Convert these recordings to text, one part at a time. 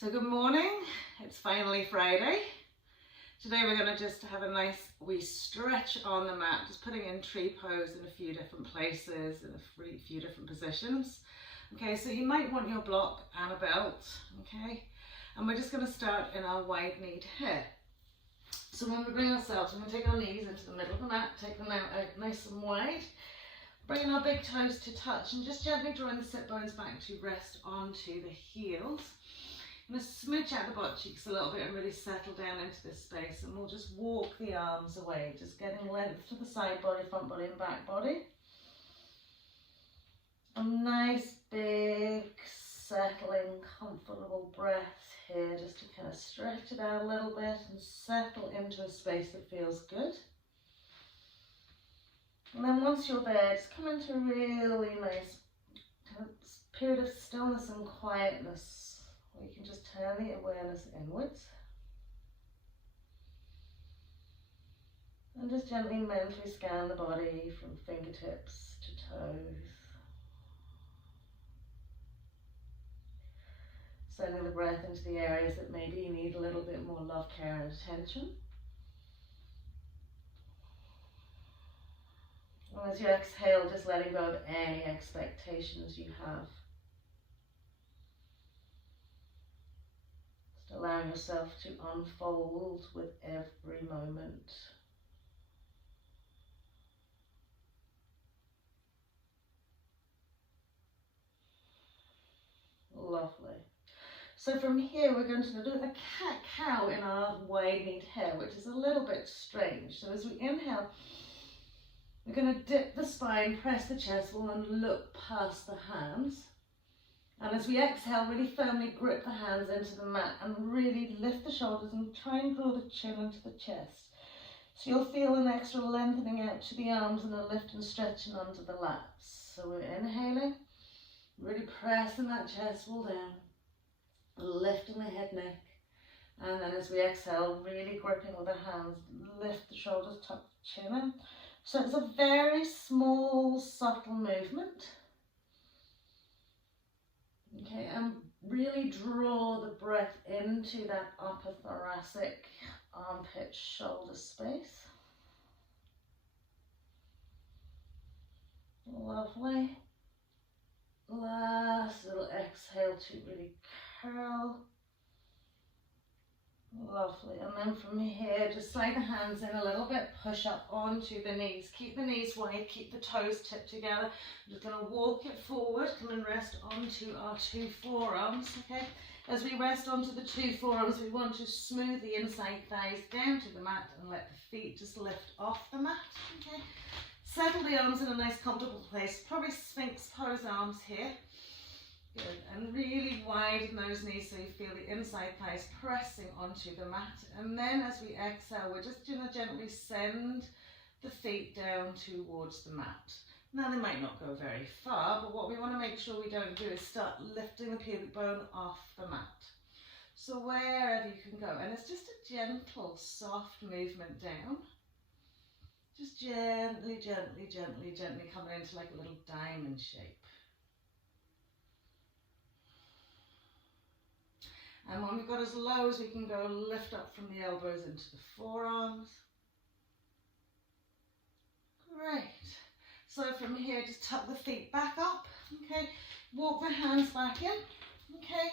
So good morning, it's finally Friday. Today we're going to just have a nice wee stretch on the mat, just putting in tree pose in a few different places, in a few different positions. Okay, so you might want your block and a belt, okay? And we're just going to start in our wide-kneed hip. So when we bring ourselves, we're going to take our knees into the middle of the mat, take them out nice and wide, bringing our big toes to touch and just gently drawing the sit bones back to rest onto the heels. I'm going to smooch out the butt cheeks a little bit and really settle down into this space, and we'll just walk the arms away, just getting length to the side body, front body and back body. A nice big settling comfortable breath here, just to kind of stretch it out a little bit and settle into a space that feels good. And then once you're there, just come into a really nice kind of period of stillness and quietness. You can just turn the awareness inwards and just gently mentally scan the body from fingertips to toes, sending the breath into the areas that maybe need a little bit more love, care and attention. And as you exhale, just letting go of any expectations you have. Allowing yourself to unfold with every moment. Lovely. So from here we're going to do a cat-cow in our wide-kneed hair, which is a little bit strange. So as we inhale, we're going to dip the spine, press the chest wall and look past the hands. And as we exhale, really firmly grip the hands into the mat and really lift the shoulders and try and draw the chin into the chest. So you'll feel an extra lengthening out to the arms and a lift and stretching under the lats. So we're inhaling, really pressing that chest wall down, lifting the head, neck. And then as we exhale, really gripping with the hands, lift the shoulders, tuck the chin in. So it's a very small, subtle movement. Okay, and really draw the breath into that upper thoracic, armpit, shoulder space. Lovely. Last little exhale to really curl. Lovely. And then from here, just slide the hands in a little bit, push up onto the knees. Keep the knees wide, keep the toes tipped together. I'm just going to walk it forward, come and rest onto our two forearms, okay? As we rest onto the two forearms, we want to smooth the inside thighs down to the mat and let the feet just lift off the mat, okay? Settle the arms in a nice comfortable place, probably Sphinx pose arms here. Good. And really widen those knees so you feel the inside thighs pressing onto the mat. And then as we exhale, we're just going to gently send the feet down towards the mat. Now they might not go very far, but what we want to make sure we don't do is start lifting the pubic bone off the mat. So wherever you can go, and it's just a gentle, soft movement down. Just gently, gently, gently, gently coming into like a little diamond shape. And when we've got as low as we can go, lift up from the elbows into the forearms. Great. So from here, just tuck the feet back up, okay? Walk the hands back in, okay?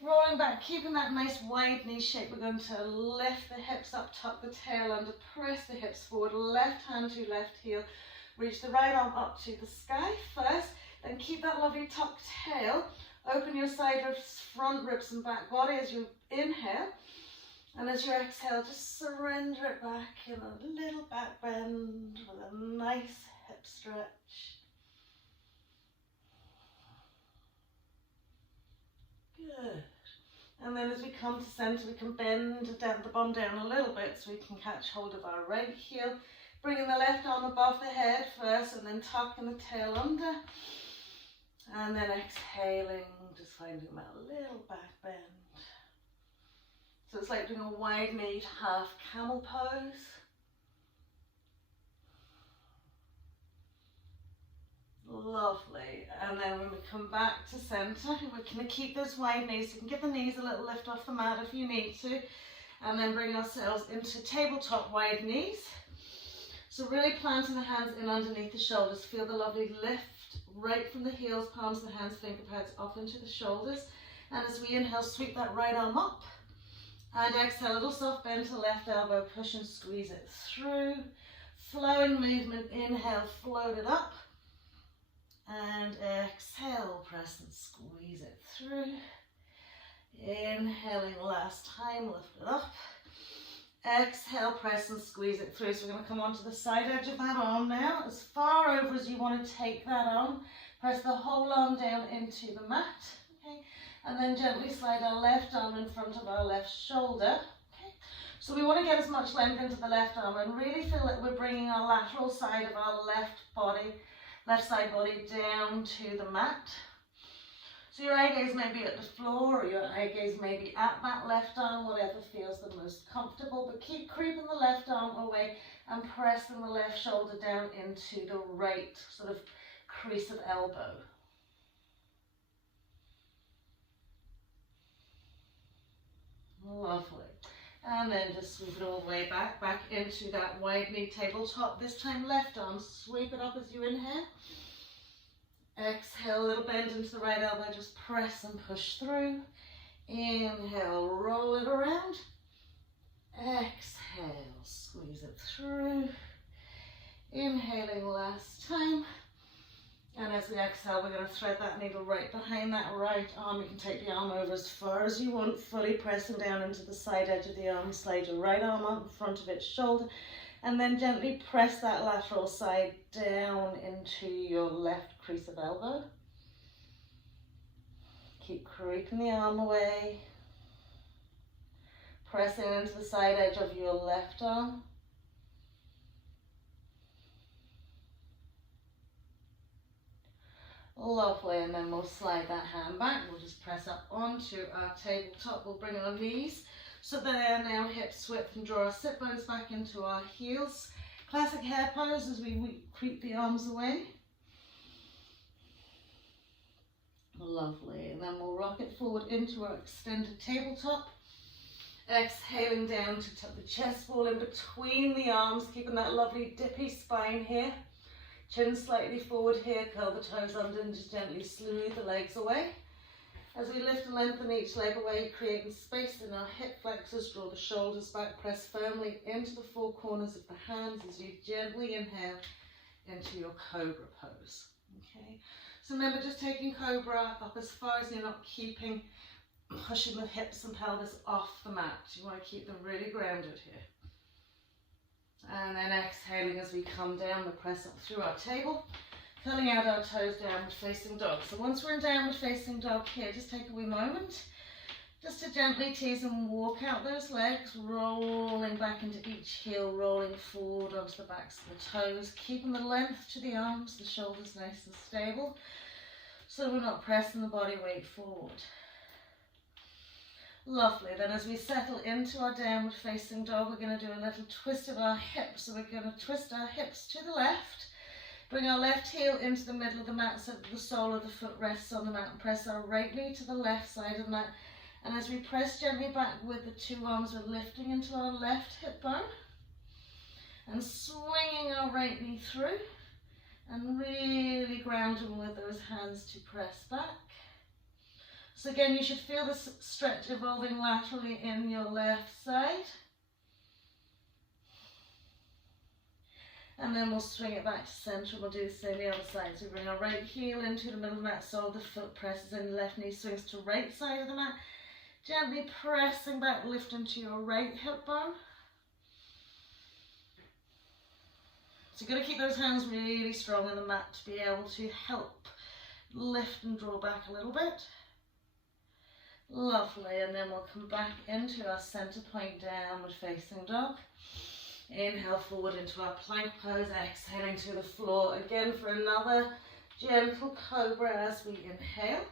Rolling back, keeping that nice wide knee shape. We're going to lift the hips up, tuck the tail under, press the hips forward, left hand to left heel. Reach the right arm up to the sky first, then keep that lovely tucked tail. Open your side ribs, front ribs and back body as you inhale. And as you exhale, just surrender it back in a little back bend with a nice hip stretch. Good. And then as we come to center, we can bend the bum down a little bit so we can catch hold of our right heel. Bringing the left arm above the head first and then tucking the tail under. And then exhaling, just finding that little back bend. So it's like doing a wide-kneed half camel pose. Lovely. And then when we come back to center, we're going to keep those wide knees. You can give the knees a little lift off the mat if you need to. And then bring ourselves into tabletop wide knees. So really planting the hands in underneath the shoulders. Feel the lovely lift right from the heels, palms of the hands, finger pads off into the shoulders. And as we inhale, sweep that right arm up. And exhale, a little soft bend to left elbow, push and squeeze it through. Flowing movement, inhale, float it up. And exhale, press and squeeze it through. Inhaling last time, lift it up. Exhale, press and squeeze it through. So we're going to come onto the side edge of that arm now. As far over as you want to take that arm. Press the whole arm down into the mat. Okay. And then gently slide our left arm in front of our left shoulder. Okay. So we want to get as much length into the left arm and really feel that we're bringing our lateral side of our left side body down to the mat. So your eye gaze may be at the floor or your eye gaze may be at that left arm, whatever feels the most comfortable, but keep creeping the left arm away and pressing the left shoulder down into the right sort of crease of elbow. Lovely. And then just sweep it all the way back into that wide knee tabletop. This time left arm, sweep it up as you inhale. Exhale, a little bend into the right elbow, just press and push through. Inhale, roll it around. Exhale, squeeze it through. Inhaling last time. And as we exhale, we're going to thread that needle right behind that right arm. You can take the arm over as far as you want, fully pressing down into the side edge of the arm. Slide your right arm up in front of its shoulder. And then gently press that lateral side down into your left crease of elbow. Keep creeping the arm away. Pressing into the side edge of your left arm. Lovely, and then we'll slide that hand back. We'll just press up onto our tabletop. We'll bring our knees so they are now hips width and draw our sit bones back into our heels. Classic hair pose as we creep the arms away. Lovely, and then we'll rock it forward into our extended tabletop. Exhaling down to tuck the chest ball in between the arms, keeping that lovely dippy spine here. Chin slightly forward here, curl the toes under and just gently smooth the legs away. As we lift and lengthen each leg away, creating space in our hip flexors, draw the shoulders back, press firmly into the four corners of the hands as you gently inhale into your cobra pose. Okay. So remember, just taking cobra up as far as you're not pushing the hips and pelvis off the mat. You want to keep them really grounded here. And then exhaling as we come down, we press up through our table, curling out our toes, downward facing dog. So once we're in downward facing dog here, just take a wee moment just to gently tease and walk out those legs, rolling back into each heel, rolling forward onto the backs of the toes, keeping the length to the arms, the shoulders nice and stable, so we're not pressing the body weight forward. Lovely. Then as we settle into our downward facing dog, we're going to do a little twist of our hips. So we're going to twist our hips to the left, bring our left heel into the middle of the mat so that the sole of the foot rests on the mat, and press our right knee to the left side of the mat. And as we press gently back with the two arms, we're lifting into our left hip bone and swinging our right knee through and really grounding with those hands to press back. So again, you should feel this stretch evolving laterally in your left side. And then we'll swing it back to center. We'll do the same the other side. So we bring our right heel into the middle of the mat, sole of the foot presses in, left knee swings to right side of the mat. Gently pressing back, lift into your right hip bone. So you've got to keep those hands really strong on the mat to be able to help lift and draw back a little bit. Lovely, and then we'll come back into our center point, downward facing dog. Inhale forward into our plank pose, exhaling to the floor again for another gentle cobra as we inhale.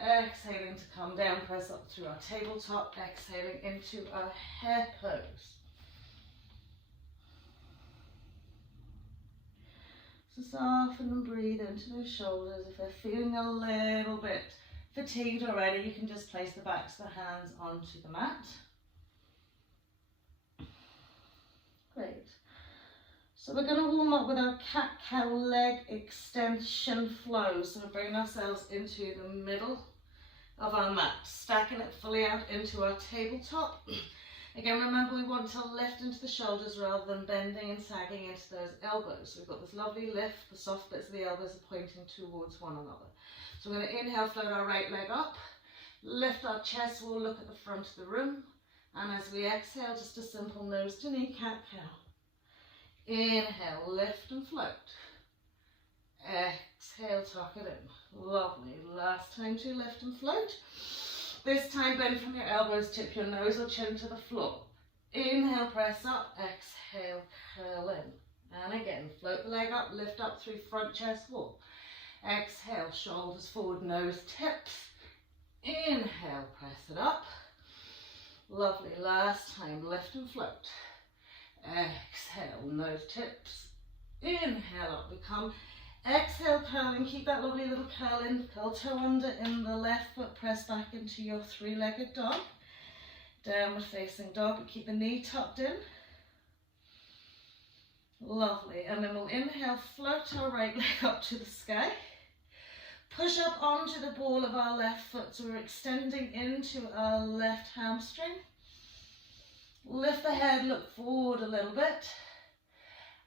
Exhaling to come down, press up through our tabletop, exhaling into our hare pose. So soften and breathe into those shoulders. If they're feeling a little bit fatigued already, you can just place the backs of the hands onto the mat. Great. So we're going to warm up with our cat-cow leg extension flow. So we're bringing ourselves into the middle of our mat, stacking it fully out into our tabletop. Again, remember we want to lift into the shoulders rather than bending and sagging into those elbows. So we've got this lovely lift, the soft bits of the elbows are pointing towards one another. So we're going to inhale, float our right leg up, lift our chest, we'll look at the front of the room. And as we exhale, just a simple nose to knee cat-cow. Inhale, lift and float. Exhale, tuck it in. Lovely. Last time to lift and float. This time bend from your elbows, tip your nose or chin to the floor. Inhale, press up. Exhale, curl in. And again, float the leg up, lift up through front chest wall. Exhale, shoulders forward, nose tips. Inhale, press it up. Lovely. Last time, lift and float. Exhale, nose tips. Inhale, up we come. Exhale, curling, keep that lovely little curl in, curl toe under in the left foot, press back into your three-legged dog. Downward facing dog, but keep the knee tucked in. Lovely, and then we'll inhale, float our right leg up to the sky. Push up onto the ball of our left foot, so we're extending into our left hamstring. Lift the head, look forward a little bit.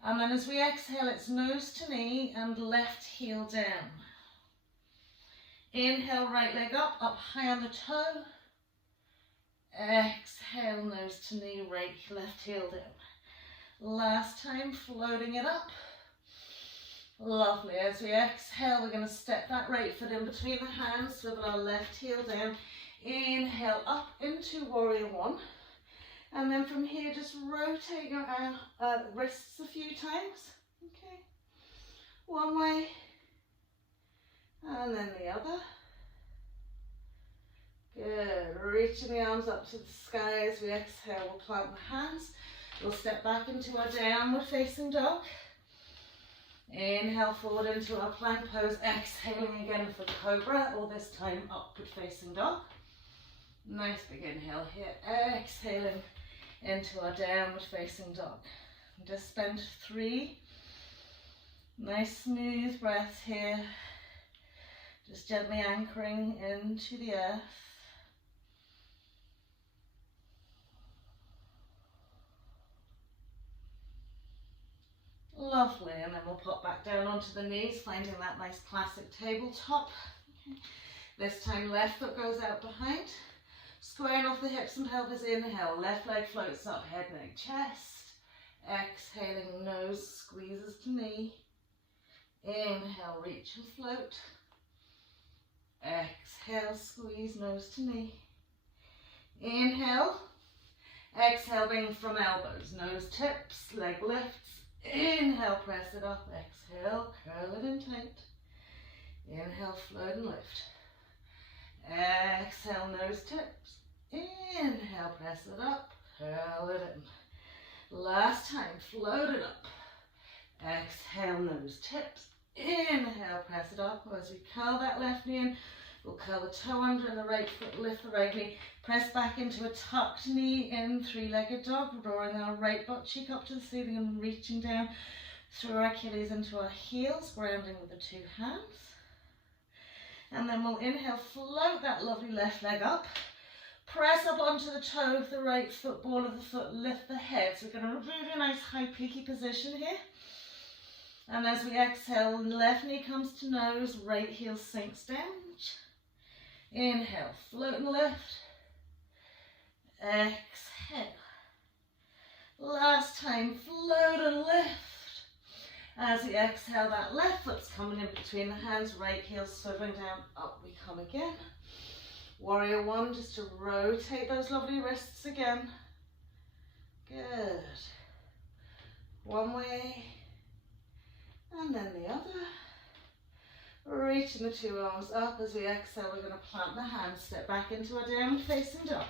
And then as we exhale, it's nose to knee and left heel down. Inhale, right leg up, up high on the toe. Exhale, nose to knee, right, left heel down. Last time, floating it up. Lovely. As we exhale, we're going to step that right foot in between the hands, swivel our left heel down. Inhale, up into warrior one. And then from here, just rotate your wrists a few times. Okay. One way. And then the other. Good. Reaching the arms up to the sky as we exhale. We'll plant the hands. We'll step back into our downward facing dog. Inhale forward into our plank pose. Exhaling again for cobra, or this time upward facing dog. Nice big inhale here. Exhaling into our downward facing dog. Just spend 3 nice smooth breaths here. Just gently anchoring into the earth. Lovely, and then we'll pop back down onto the knees, finding that nice classic tabletop. Okay. This time left foot goes out behind. Squaring off the hips and pelvis, inhale, left leg floats up, head, neck, chest. Exhaling, nose squeezes to knee. Inhale, reach and float. Exhale, squeeze, nose to knee. Inhale. Exhale, bring from elbows, nose tips, leg lifts. Inhale, press it up. Exhale, curl it in tight. Inhale, float and lift. Exhale, nose tips. Inhale, press it up, curl it in. Last time, float it up. Exhale, nose tips. Inhale, press it up. As we curl that left knee in, we'll curl the toe under and the right foot, lift the right knee. Press back into a tucked knee in three-legged dog, drawing our right butt cheek up to the ceiling and reaching down through our Achilles into our heels, grounding with the 2 hands. And then we'll inhale, float that lovely left leg up. Press up onto the toe of the right foot, ball of the foot, lift the head. So we're going to really nice high peaky position here. And as we exhale, left knee comes to nose, right heel sinks down. Inhale, float and lift. Exhale. Last time, float and lift. As we exhale, that left foot's coming in between the hands, right heel swiveling down, up we come again. Warrior one, just to rotate those lovely wrists again. Good. One way, and then the other. Reaching the 2 arms up. As we exhale, we're going to plant the hands, step back into our downward facing dog.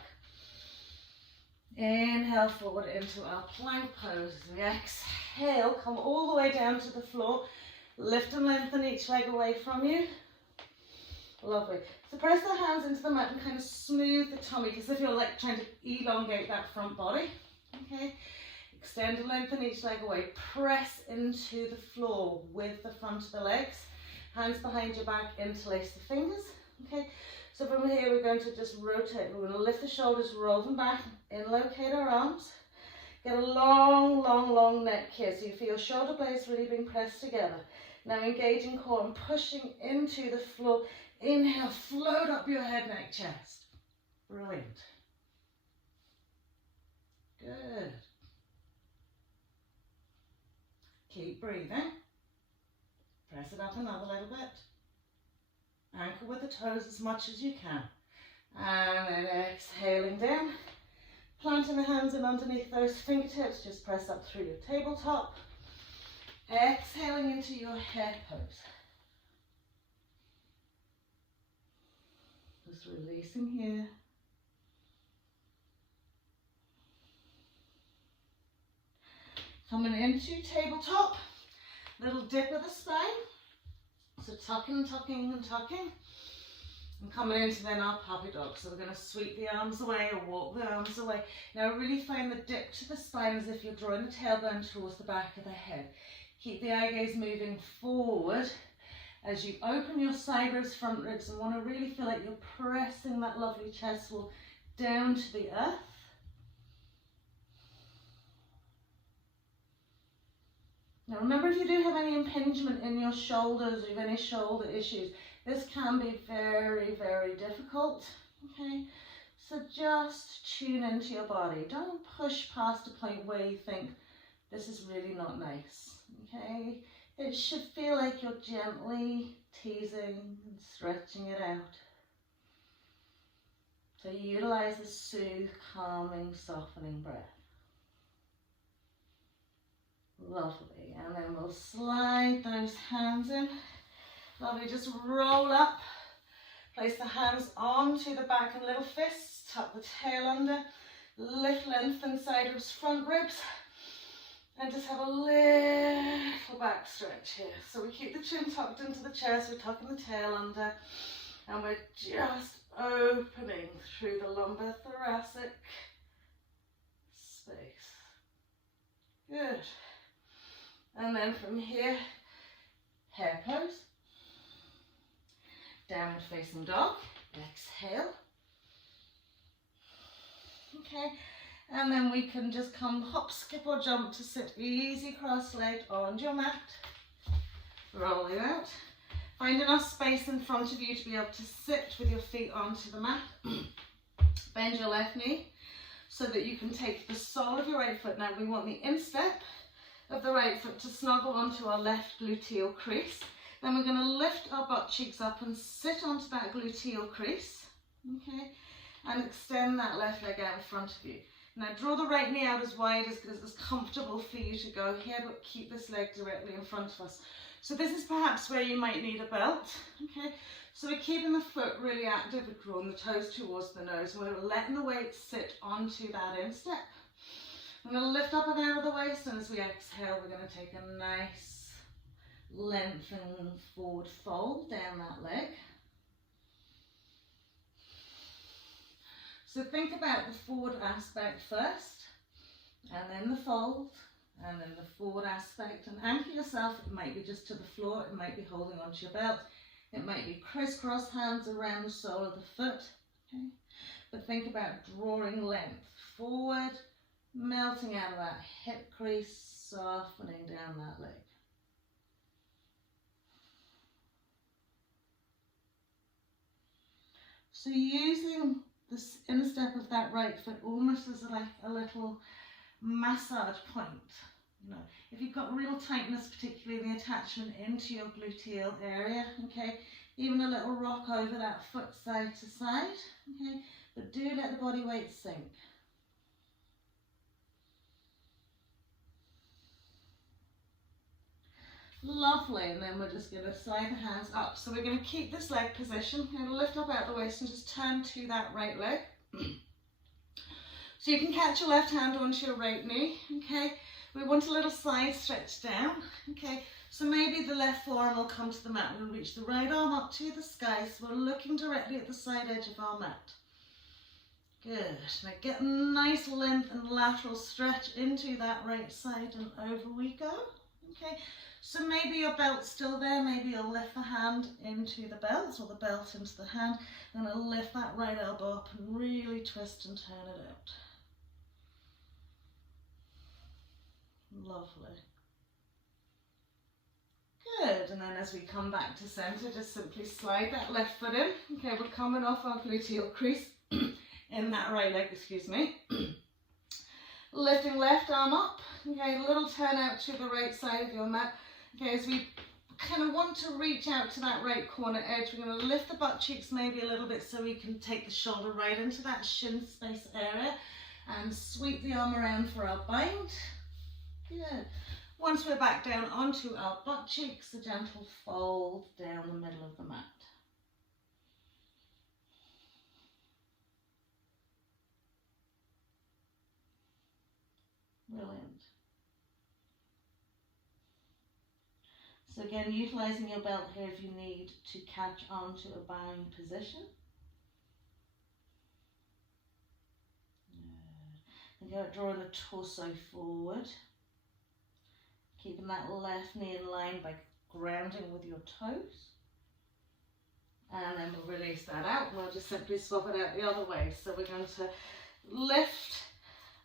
Inhale forward into our plank pose. As we exhale, come all the way down to the floor. Lift and lengthen each leg away from you. Lovely. So press the hands into the mat and kind of smooth the tummy, as if you're like trying to elongate that front body. Okay. Extend and lengthen each leg away. Press into the floor with the front of the legs. Hands behind your back, interlace the fingers. Okay. So from here we're going to just rotate. We're going to lift the shoulders, roll them back, locate our arms. Get a long, long, long neck here. So you feel your shoulder blades really being pressed together. Now engaging core and pushing into the floor. Inhale, float up your head, neck, chest. Brilliant. Good. Keep breathing. Press it up another little bit. Anchor with the toes as much as you can. And then exhaling down. Planting the hands in underneath those fingertips. Just press up through your tabletop. Exhaling into your head pose. Just releasing here. Coming into tabletop. Little dip of the spine. So tucking, tucking and tucking. And coming into then our puppy dog. So we're going to sweep the arms away or walk the arms away. Now really find the dip to the spine as if you're drawing the tailbone towards the back of the head. Keep the eye gaze moving forward as you open your side ribs, front ribs, and want to really feel like you're pressing that lovely chest wall down to the earth. Now remember, if you do have any impingement in your shoulders or you have any shoulder issues, this can be very, very difficult, okay? So just tune into your body. Don't push past a point where you think, this is really not nice, okay? It should feel like you're gently teasing and stretching it out. So utilize the soothe, calming, softening breath. Lovely. And then we'll slide those hands in. Lovely. Just roll up. Place the hands onto the back and little fists. Tuck the tail under. Lift, lengthen side ribs, front ribs. And just have a little back stretch here. So we keep the chin tucked into the chest, we're tucking the tail under, and we're just opening through the lumbar thoracic space. Good. And then from here, hare pose. Downward facing dog. Exhale. Okay. And then we can just come hop, skip or jump to sit easy cross-legged on your mat. Rolling out. Find enough space in front of you to be able to sit with your feet onto the mat. Bend your left knee so that you can take the sole of your right foot. Now we want the instep of the right foot to snuggle onto our left gluteal crease. Then we're going to lift our butt cheeks up and sit onto that gluteal crease. Okay, and extend that left leg out in front of you. Now draw the right knee out as wide as it's comfortable for you to go here, but keep this leg directly in front of us. So this is perhaps where you might need a belt. Okay, so we're keeping the foot really active, we're drawing the toes towards the nose, and we're letting the weight sit onto that instep. I'm going to lift up and out of the waist, and as we exhale, we're going to take a nice lengthen forward fold down that leg. So think about the forward aspect first, and then the fold, and then the forward aspect, and anchor yourself. It might be just to the floor, it might be holding onto your belt, it might be crisscross hands around the sole of the foot, okay? But think about drawing length forward, melting out of that hip crease, softening down that leg. So using this instep of that right foot almost as like a little massage point. You know, if you've got real tightness, particularly in the attachment into your gluteal area, okay, even a little rock over that foot side to side, okay, but do let the body weight sink. Lovely, and then we're just going to slide the hands up. So we're going to keep this leg position. We're going to lift up out the waist and just turn to that right leg. So you can catch your left hand onto your right knee, okay? We want a little side stretch down. Okay, so maybe the left forearm will come to the mat. We'll reach the right arm up to the sky, so we're looking directly at the side edge of our mat. Good. Now get a nice length and lateral stretch into that right side, and over we go. Okay, so maybe your belt's still there. Maybe you'll lift the hand into the belt, or the belt into the hand. I'm going to lift that right elbow up and really twist and turn it out. Lovely. Good, and then as we come back to center, just simply slide that left foot in. Okay, we're coming off our gluteal crease in that right leg, excuse me. Lifting left arm up. Okay, a little turn out to the right side of your mat. Okay, as we kind of want to reach out to that right corner edge, we're going to lift the butt cheeks maybe a little bit so we can take the shoulder right into that shin space area and sweep the arm around for our bind. Good. Once we're back down onto our butt cheeks, a gentle fold down the middle of the mat. Brilliant. So again, utilizing your belt here if you need to catch onto a bowing position. Good. And drawing the torso forward. Keeping that left knee in line by grounding with your toes. And then we'll release that out and we'll just simply swap it out the other way. So we're going to lift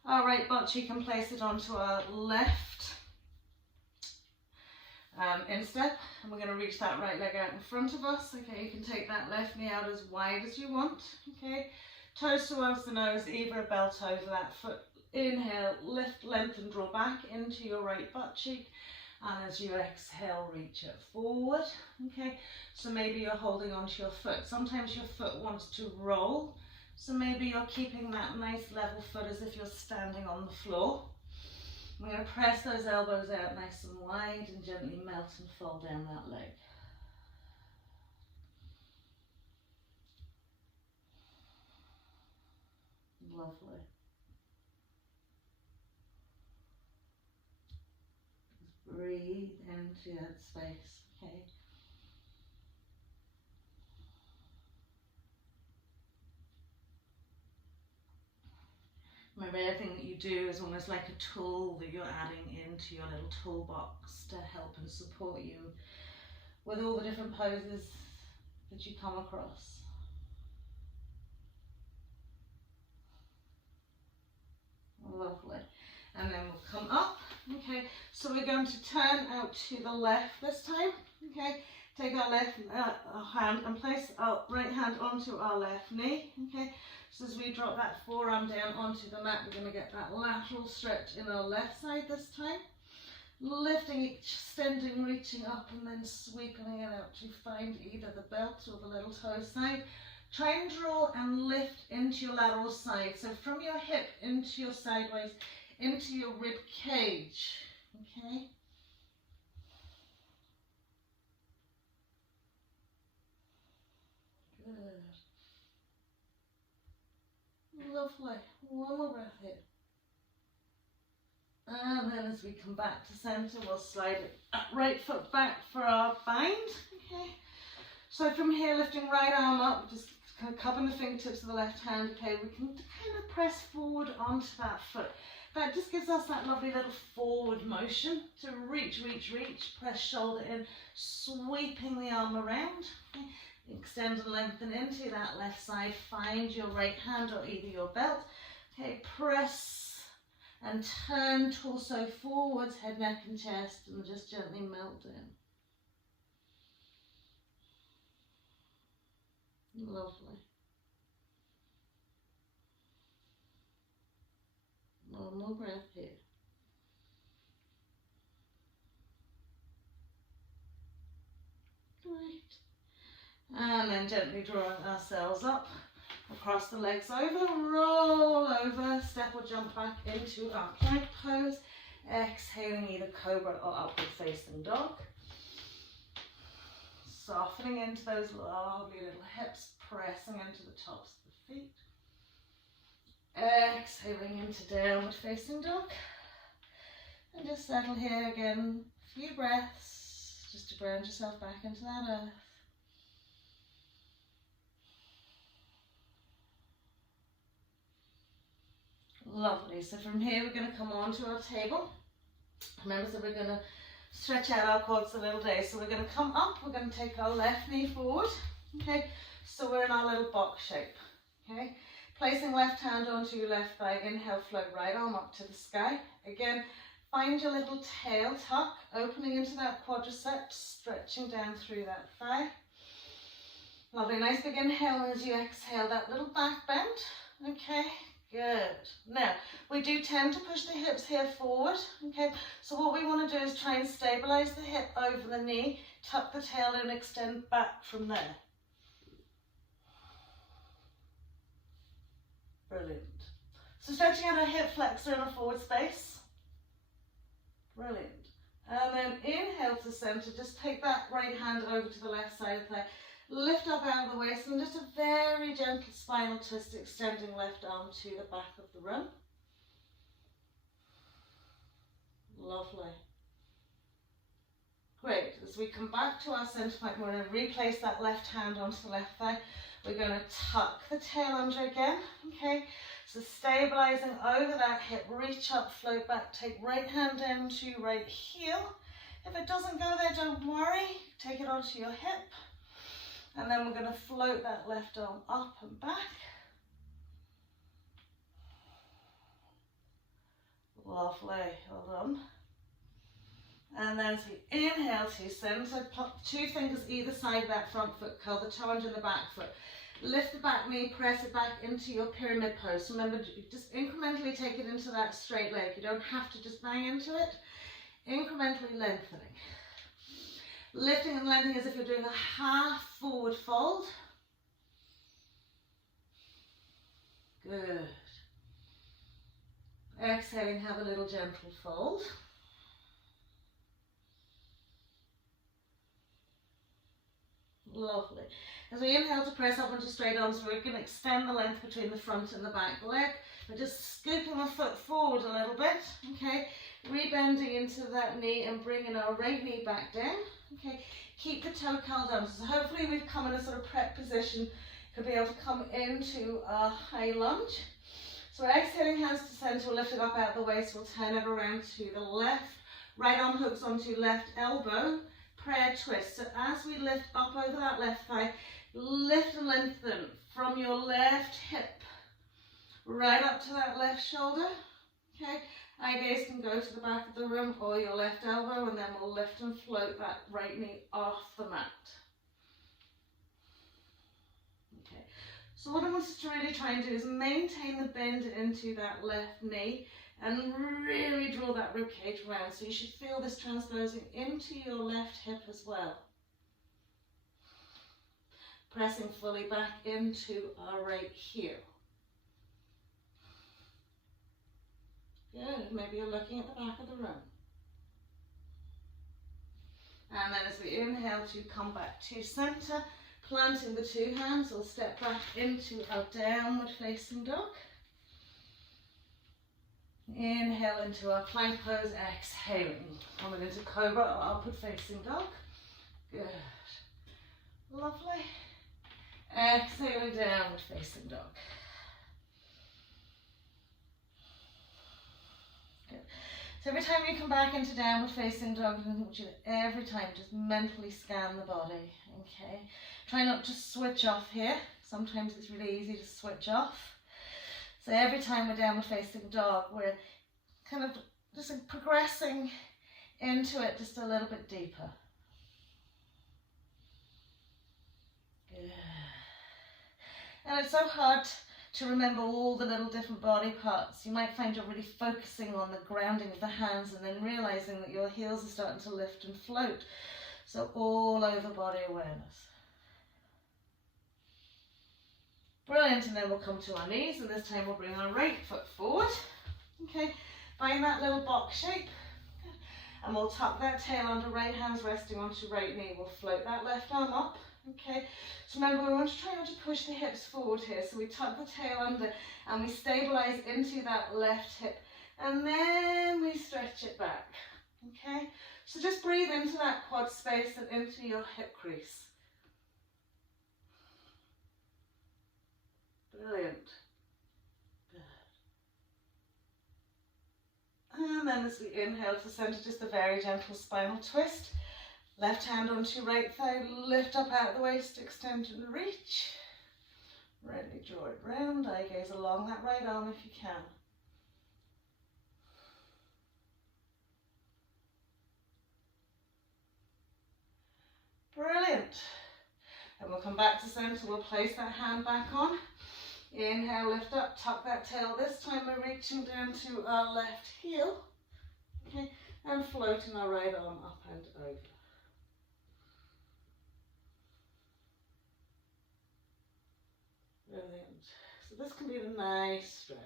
our right butt cheek and place it onto our left instep. And we're going to reach that right leg out in front of us. Okay, you can take that left knee out as wide as you want. Okay, toes towards the nose, either a belt over that foot. Inhale, lift, lengthen, draw back into your right butt cheek. And as you exhale, reach it forward. Okay, so maybe you're holding onto your foot. Sometimes your foot wants to roll. So maybe you're keeping that nice level foot as if you're standing on the floor. We're going to press those elbows out nice and wide and gently melt and fold down that leg. Lovely. Breathe into that space, okay? Remember, everything that you do is almost like a tool that you're adding into your little toolbox to help and support you with all the different poses that you come across. Lovely. And then we'll come up. Okay, so we're going to turn out to the left this time. Okay, take our left hand and place our right hand onto our left knee. Okay, so as we drop that forearm down onto the mat, we're going to get that lateral stretch in our left side this time. Lifting, extending, reaching up, and then sweeping it out to find either the belt or the little toe side. Try and draw and lift into your lateral side. So from your hip into your sideways, into your rib cage, okay? Good. Lovely. One more breath here. And then as we come back to center, we'll slide it right foot back for our bind, okay? So from here, lifting right arm up, just kind of cupping the fingertips of the left hand, okay? We can kind of press forward onto that foot. That just gives us that lovely little forward motion to reach, reach, reach, press shoulder in, sweeping the arm around. Okay. Extend and lengthen into that left side. Find your right hand or either your belt. Okay, press and turn torso forwards, head, neck and chest, and just gently melt in. Lovely. One more breath here. Great. And then gently drawing ourselves up, across the legs over, roll over, step or jump back into our plank pose. Exhaling either cobra or upward facing dog. Softening into those lovely little hips, pressing into the tops of the feet. Exhaling into downward facing dog. And just settle here again, a few breaths, just to ground yourself back into that earth. Lovely. So from here we're going to come on to our table. Remember, so we're going to stretch out our quads a little bit. So we're going to come up, we're going to take our left knee forward. Okay, so we're in our little box shape. Okay, placing left hand onto your left thigh, inhale, float right arm up to the sky. Again, find your little tail tuck, opening into that quadriceps, stretching down through that thigh. Lovely, nice big inhale as you exhale, that little back bend. Okay, good. Now, we do tend to push the hips here forward. Okay, so what we want to do is try and stabilize the hip over the knee, tuck the tail and extend back from there. Brilliant. So stretching out our hip flexor in a forward space. Brilliant. And then inhale to center, just take that right hand over to the left side of the thigh. Lift up out of the waist and just a very gentle spinal twist, extending left arm to the back of the room. Lovely. Great. As we come back to our center point, we're going to replace that left hand onto the left thigh. We're going to tuck the tail under again. Okay. So stabilizing over that hip, reach up, float back, take right hand down to right heel. If it doesn't go there, don't worry. Take it onto your hip. And then we're going to float that left arm up and back. Lovely, hold on. And then as we inhale to center, pop 2 fingers either side of that front foot curl, the toe under the back foot. Lift the back knee, press it back into your pyramid pose. Remember, just incrementally take it into that straight leg. You don't have to just bang into it. Incrementally lengthening. Lifting and lengthening as if you're doing a half forward fold. Good. Exhaling, have a little gentle fold. Lovely. As we inhale to press up into straight arms, we're going to extend the length between the front and the back leg. We're just scooping the foot forward a little bit. Okay. Rebending into that knee and bringing our right knee back down. Okay. Keep the toe curled down. So hopefully we've come in a sort of prep position. Could be able to come into a high lunge. So we're exhaling, hands to center, we'll lift it up out of the waist, we'll turn it around to the left. Right arm hooks onto left elbow, prayer twist. So as we lift up over that left thigh, lift and lengthen from your left hip, right up to that left shoulder. Okay, eye gaze can go to the back of the room or your left elbow, and then we'll lift and float that right knee off the mat. So what I want us to really try and do is maintain the bend into that left knee and really draw that rib cage round. So you should feel this transposing into your left hip as well. Pressing fully back into our right heel. Good, maybe you're looking at the back of the room. And then as we inhale to come back to center, planting the 2 hands, we'll step back into our downward facing dog. Inhale into our plank pose, exhaling. Coming into cobra or upward facing dog. Good. Lovely. Exhaling, downward facing dog. Good. So every time you come back into downward facing dog, I want you to every time just mentally scan the body. Okay. Try not to switch off here. Sometimes it's really easy to switch off. So every time we're downward facing dog, we're kind of just progressing into it just a little bit deeper. Good. And it's so hard to remember all the little different body parts. You might find you're really focusing on the grounding of the hands and then realizing that your heels are starting to lift and float. So all over body awareness. Brilliant, and then we'll come to our knees, and this time we'll bring our right foot forward. Okay, find that little box shape. And we'll tuck that tail under, right hands resting onto right knee. We'll float that left arm up. Okay, so remember we want to try not to push the hips forward here. So we tuck the tail under and we stabilize into that left hip. and then we stretch it back. Okay, so just breathe into that quad space and into your hip crease. Brilliant. And then as we inhale to center, just a very gentle spinal twist. Left hand onto right thigh, lift up out of the waist, extend and reach. Gently draw it round, eye gaze along that right arm if you can. Brilliant. And we'll come back to center, we'll place that hand back on. Inhale, lift up, tuck that tail. This time we're reaching down to our left heel. Okay, and floating our right arm up and over. Brilliant. So this can be a nice stretch.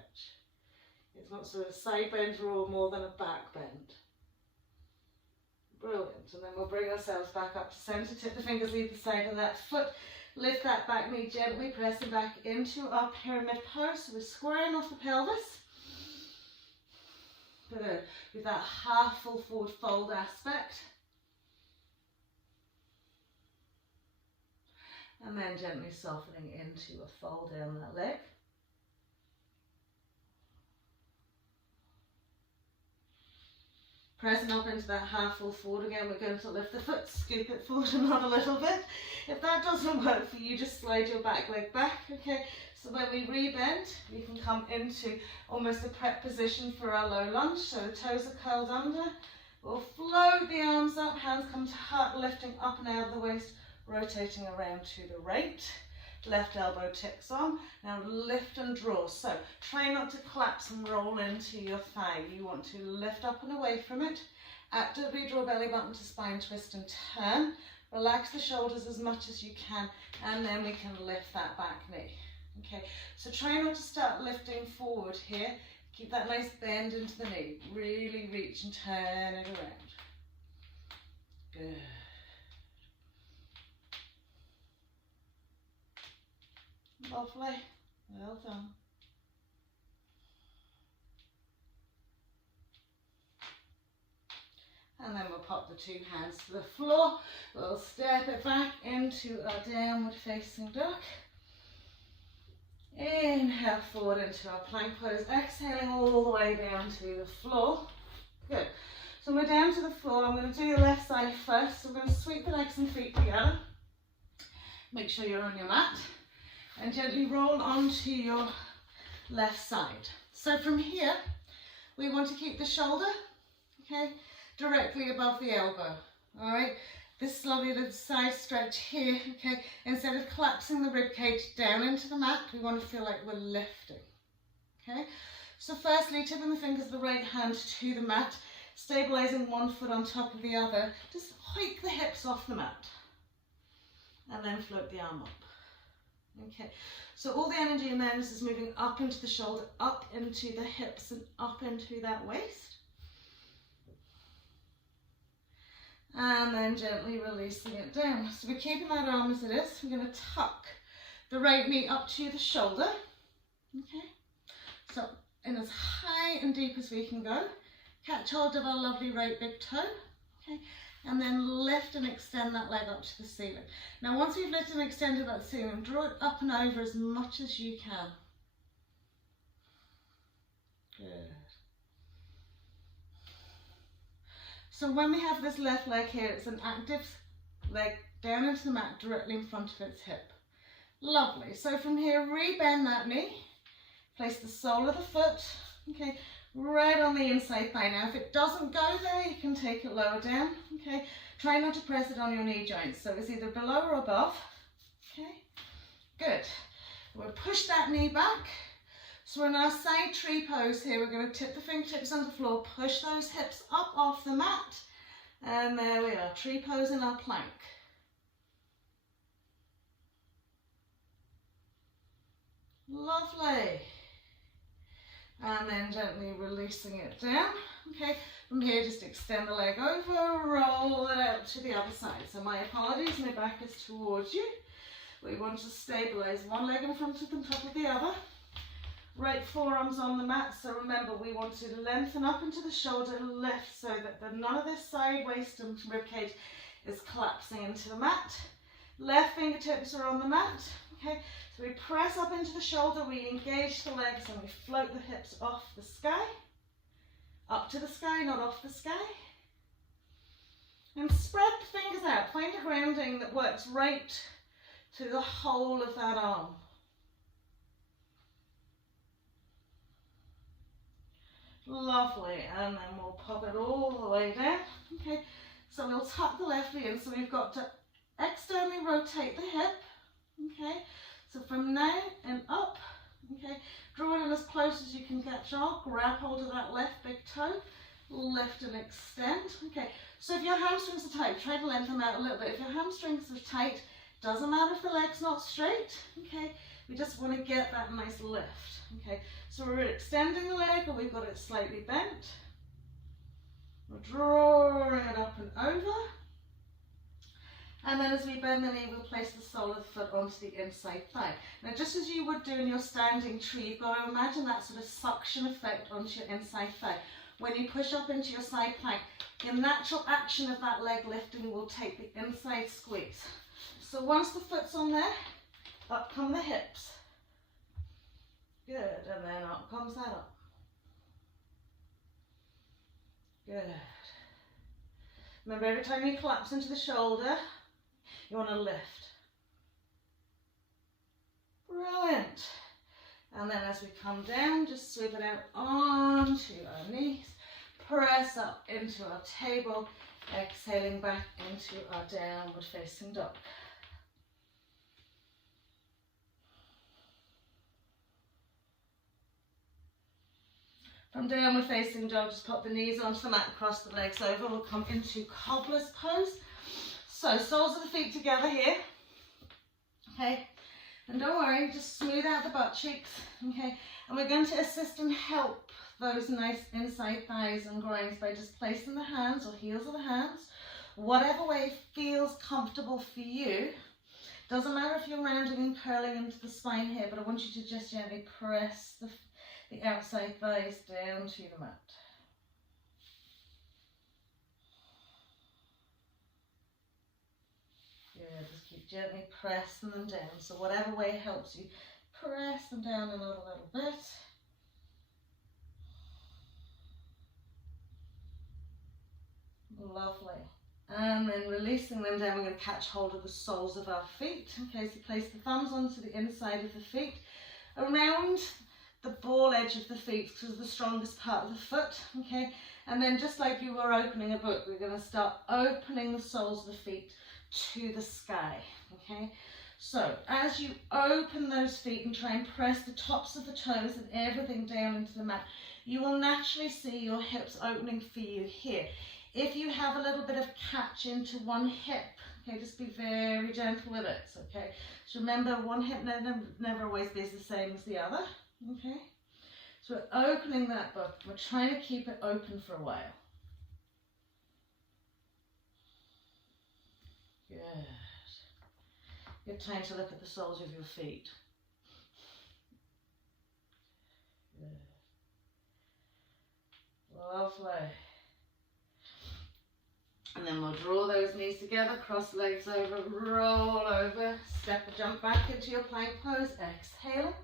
It's not sort of side bend or more than a back bend. Brilliant. And then we'll bring ourselves back up to center. Tip the fingers either side of that foot. Lift that back knee gently, pressing back into our pyramid pose. So we're squaring off the pelvis. Good. With that half full forward fold aspect. And then gently softening into a fold down that leg. Pressing up into that half full forward again, we're going to lift the foot, scoop it forward and on a little bit. If that doesn't work for you, just slide your back leg back, okay? So when we rebend, we can come into almost a prep position for our low lunge. So the toes are curled under. We'll float the arms up, hands come to heart, lifting up and out of the waist, rotating around to the right. Left elbow tips on. Now lift and draw. So try not to collapse and roll into your thigh. You want to lift up and away from it. Actively draw belly button to spine twist and turn. Relax the shoulders as much as you can, and then we can lift that back knee. Okay, so try not to start lifting forward here. Keep that nice bend into the knee. Really reach and turn it around. Good. Lovely. Well done. And then we'll pop the two hands to the floor. We'll step it back into our downward facing dog. Inhale forward into our plank pose. Exhaling all the way down to the floor. Good. So we're down to the floor. I'm going to do the left side first. So we're going to sweep the legs and feet together. Make sure you're on your mat. And gently roll onto your left side. So from here, we want to keep the shoulder, okay, directly above the elbow. All right, this lovely little side stretch here, okay. Instead of collapsing the rib cage down into the mat, we want to feel like we're lifting, okay. So firstly, tipping the fingers of the right hand to the mat, stabilizing one foot on top of the other. Just hike the hips off the mat, and then float the arm up. Okay, so all the energy in there is moving up into the shoulder, up into the hips, and up into that waist. And then gently releasing it down. So we're keeping that arm as it is. We're going to tuck the right knee up to the shoulder. Okay, so in as high and deep as we can go. Catch hold of our lovely right big toe. Okay. And then lift and extend that leg up to the ceiling. Now once we've lifted and extended that ceiling, draw it up and over as much as you can. Good. So when we have this left leg here, it's an active leg down into the mat directly in front of its hip. Lovely. So from here, rebend that knee. Place the sole of the foot, okay, right on the inside thigh. Now if it doesn't go there, you can take it lower down, okay. Try not to press it on your knee joints, so it's either below or above, okay. Good. We'll push that knee back. So in our side tree pose here, we're going to tip the fingertips on the floor, push those hips up off the mat, and there we are, tree pose in our plank. Lovely. And then gently releasing it down. Okay, from here just extend the leg over, roll it out to the other side. So my apologies, my back is towards you. We want to stabilize one leg in front of the top of the other. Right forearms on the mat. So remember, we want to lengthen up into the shoulder, lift so that none of this side waist and ribcage is collapsing into the mat. Left fingertips are on the mat. Okay, so we press up into the shoulder, we engage the legs, and we float the hips off the sky. Up to the sky, not off the sky. And spread the fingers out. Find a grounding that works right through the whole of that arm. Lovely, and then we'll pop it all the way down. Okay, so we'll tuck the left knee in, so we've got to externally rotate the hip. Okay, so from now and up, okay, draw it in as close as you can get, Joel. Grab hold of that left big toe, lift and extend. Okay, so if your hamstrings are tight, try to lengthen them out a little bit. If your hamstrings are tight, doesn't matter if the leg's not straight. Okay, we just want to get that nice lift. Okay, so we're extending the leg, or we've got it slightly bent. We're drawing it up and over. And then as we bend the knee, we'll place the sole of the foot onto the inside thigh. Now, just as you would do in your standing tree, you've got to imagine that sort of suction effect onto your inside thigh. When you push up into your side plank, the natural action of that leg lifting will take the inside squeeze. So once the foot's on there, up come the hips. Good, and then up comes that up. Good. Remember, every time you collapse into the shoulder, you want to lift. Brilliant. And then as we come down, just sweep it out onto our knees. Press up into our table, exhaling back into our downward facing dog. From downward facing dog, just pop the knees onto the mat, cross the legs over. We'll come into cobbler's pose. So soles of the feet together here. Okay, and don't worry, just smooth out the butt cheeks. Okay, and we're going to assist and help those nice inside thighs and groins by just placing the hands or heels of the hands, whatever way feels comfortable for you. Doesn't matter if you're rounding and curling into the spine here, but I want you to just gently press the outside thighs down to the mat. Good, just keep gently pressing them down. So whatever way helps you, press them down another little bit. Lovely. And then releasing them down, we're going to catch hold of the soles of our feet. Okay, so place the thumbs onto the inside of the feet, around the ball edge of the feet, because it's the strongest part of the foot. Okay, and then just like you were opening a book, we're going to start opening the soles of the feet to the sky. Okay, so as you open those feet and try and press the tops of the toes and everything down into the mat, you will naturally see your hips opening for you here. If you have a little bit of catch into one hip, okay, just be very gentle with it. Okay, so remember, one hip never always is the same as the other. Okay, so we're opening that book. We're trying to keep it open for a while. Good. Good time to look at the soles of your feet. Good. Lovely. And then we'll draw those knees together, cross legs over, roll over, step or jump back into your plank pose, exhale.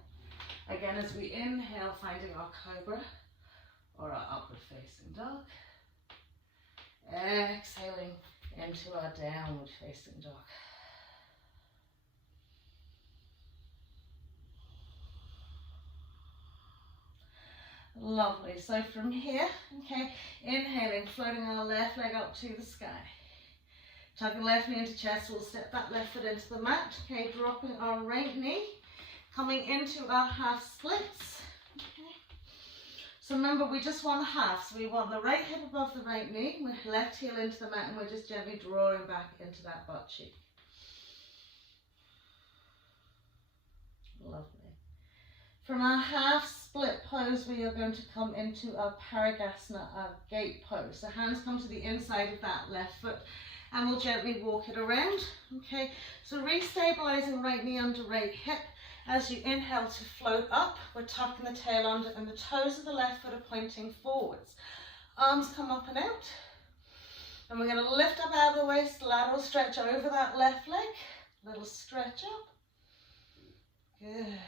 Again, as we inhale, finding our cobra or our upward facing dog. Exhaling into our downward facing dog. Lovely. So from here, okay, inhaling, floating our left leg up to the sky. Tucking left knee into chest, we'll step that left foot into the mat. Okay, dropping our right knee, coming into our half splits. Okay. So remember, we just want half. So we want the right hip above the right knee, with left heel into the mat, and we're just gently drawing back into that butt cheek. Lovely. From our half split pose, we are going to come into our Vriksasana, our gate pose. So hands come to the inside of that left foot, and we'll gently walk it around. Okay, so re-stabilizing right knee under right hip, As you inhale to float up, we're tucking the tail under and the toes of the left foot are pointing forwards. Arms come up and out. And we're going to lift up out of the waist, lateral stretch over that left leg. Little stretch up. Good.